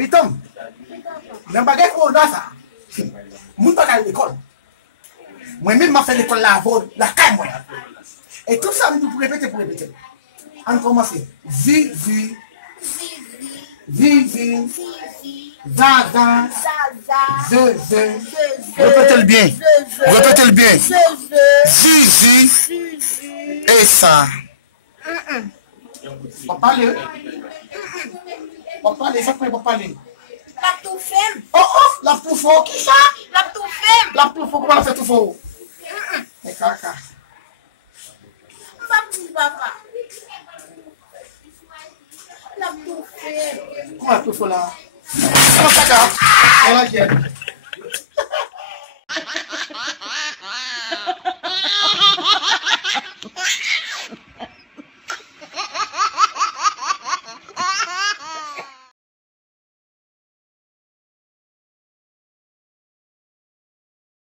Pitom, mais bagay ko dans ça. Moun pas à l'école. Moi-même, m'a fait l'école là, la caille, moi. Et tout ça, nous pour répéter, On commence. Vivi. Zaza. Zeze. Répétez-le bien. Répétez-le bien. Zizi. Et ça. Papa, ça peut pas parler. La tout femme. Oh, la tout fort, qui ça? La tout femme. La tout fort, comment on fait tout fort? Mais caca. Papa. La tout femme. Comment la tout fort là? Comment ça, caca? Elle a gêné.